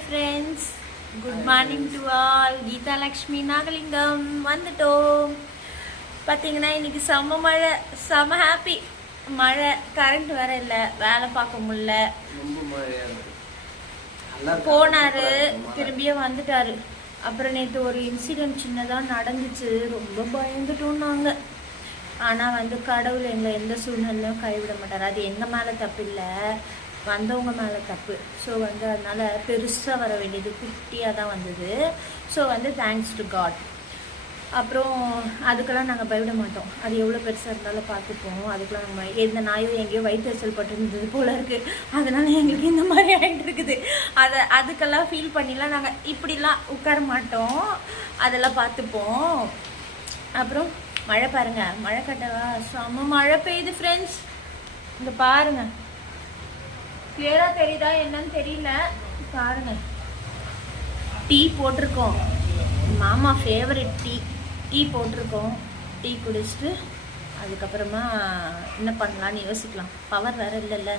Hi friends, good morning to all. Geetha Lakshmi Nagalingam வந்துட்டோம். பார்த்தீங்கன்னா இன்றைக்கி செம்ம மழை, செம்ம ஹாப்பி. மழை, கரண்ட் வேற இல்லை, வேலை பார்க்க முடியல. போனார், திரும்பியே வந்துட்டார். அப்புறம் நேற்று ஒரு இன்சிடென்ட் சின்னதாக நடந்துச்சு, ரொம்ப பயந்துட்டோம் நாங்கள். ஆனால் வந்து கடவுள் எங்களை எந்த சூழ்நிலையும் கைவிட மாட்டார். அது எங்கள் மேலே தப்பு இல்லை, வந்தவங்க மேலே தப்பு. ஸோ வந்து அதனால் பெருசாக வர வேண்டியது குட்டியாக தான் வந்தது. ஸோ வந்து தேங்க்ஸ் டு காட். அப்புறம் அதுக்கெல்லாம் நாங்கள் பயவிட மாட்டோம். அது எவ்வளோ பெருசாக இருந்தாலும் பார்த்துப்போம். அதுக்கெல்லாம் நம்ம எந்த நாயும் எங்கேயோ வயிற்றுச்சல் பட்டுருந்தது போல் இருக்குது, அதனால் எங்களுக்கு இந்த மாதிரி ஆகிட்டு இருக்குது. அதுக்கெல்லாம் ஃபீல் பண்ணிலாம் நாங்கள் இப்படிலாம் உட்கார மாட்டோம், அதெல்லாம் பார்த்துப்போம். அப்புறம் மழை பாருங்கள், மழை கட்டவா செம்ம மழை பெய்யுது ஃப்ரெண்ட்ஸ். இங்கே பாருங்கள், கிளியராக தெரியுதா என்னன்னு தெரியல, பாருங்க. டீ போட்டிருக்கோம், மாமா ஃபேவரட் டீ போட்டிருக்கோம். டீ குடிச்சிட்டு அதுக்கப்புறமா என்ன பண்ணலான்னு யோசிக்கலாம். பவர் வேறு இல்லைல்ல.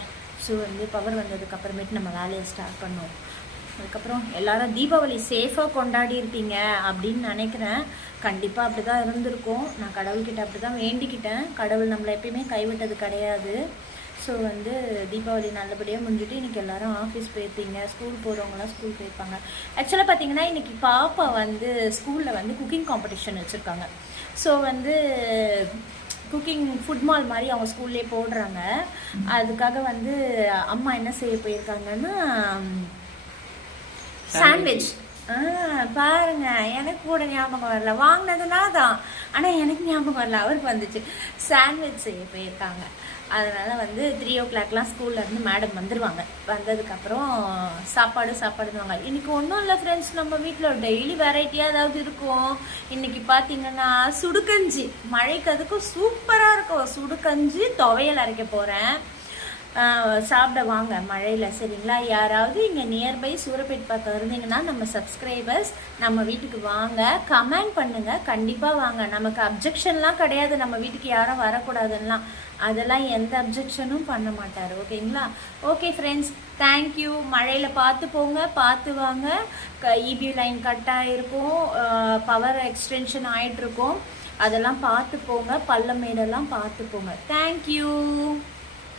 ஸோ வந்து பவர் வந்ததுக்கப்புறமேட்டு நம்ம வேலையை ஸ்டார்ட் பண்ணுவோம். அதுக்கப்புறம் எல்லாரும் தீபாவளி சேஃபாக கொண்டாடி இருப்பீங்க அப்படின்னு நினைக்கிறேன். கண்டிப்பாக அப்படி தான் இருந்திருக்கும். நான் கடவுள்கிட்ட அப்படி தான் வேண்டிக்கிட்டேன். கடவுள் நம்மளை எப்பயுமே கைவிட்டது கிடையாது. ஸோ வந்து தீபாவளி நல்லபடியாக முடிஞ்சுட்டு இன்றைக்கி எல்லோரும் ஆஃபீஸ் போயிருப்பீங்க, ஸ்கூல் போகிறவங்களாம் ஸ்கூல் போயிருப்பாங்க. ஆக்சுவலாக பார்த்தீங்கன்னா இன்றைக்கி பாப்பா வந்து ஸ்கூலில் வந்து குக்கிங் காம்படிஷன் வச்சுருக்காங்க. ஸோ வந்து குக்கிங் ஃபுட் மால் மாதிரி அவங்க ஸ்கூல்லே போடுறாங்க. அதுக்காக வந்து அம்மா என்ன செய்ய போயிருக்காங்கன்னா சாண்ட்விச். பாருங்க, எனக்கு கூட ஞாபகம் வரல, வாங்கினதுனா தான், ஆனால் எனக்கு ஞாபகம் வரல, அவருக்கு வந்துச்சு. சாண்ட்விச் செய்ய போயிருக்காங்க. அதனால் வந்து 3 o'clockலாம் ஸ்கூல்லேருந்து மேடம் வந்துடுவாங்க. வந்ததுக்கப்புறம் சாப்பாடுவாங்க. இன்றைக்கி ஒன்றும் இல்லை ஃப்ரெண்ட்ஸ், நம்ம வீட்டில் டெய்லி வெரைட்டியாக ஏதாவது இருக்கும். இன்றைக்கி பார்த்தீங்கன்னா சுடுகஞ்சி, மழைக்கு அதுக்கும் சூப்பராக இருக்கும். சுடுகஞ்சி துவையல் அரைக்க போகிறேன். சாப்பிட வாங்க மழையில், சரிங்களா? யாராவது இங்கே நியர்பை சூரப்பேட் பக்கம் இருந்தீங்கன்னா நம்ம சப்ஸ்கிரைபர்ஸ் நம்ம வீட்டுக்கு வாங்க, கமெண்ட் பண்ணுங்கள், கண்டிப்பாக வாங்க. நமக்கு அப்ஜெக்ஷன்லாம் கிடையாது, நம்ம வீட்டுக்கு யாரும் வரக்கூடாதுன்னெலாம், அதெல்லாம் எந்த அப்ஜெக்ஷனும் பண்ண மாட்டார், ஓகேங்களா? Okay friends, thank you. மழையில் பார்த்து போங்க, பார்த்து வாங்க. இபி லைன் கட் ஆகிருக்கும், பவர் எக்ஸ்டென்ஷன் ஆகிட்டுருக்கும், அதெல்லாம் பார்த்து போங்க. பள்ளமேடெல்லாம் பார்த்து போங்க. தேங்க்யூ.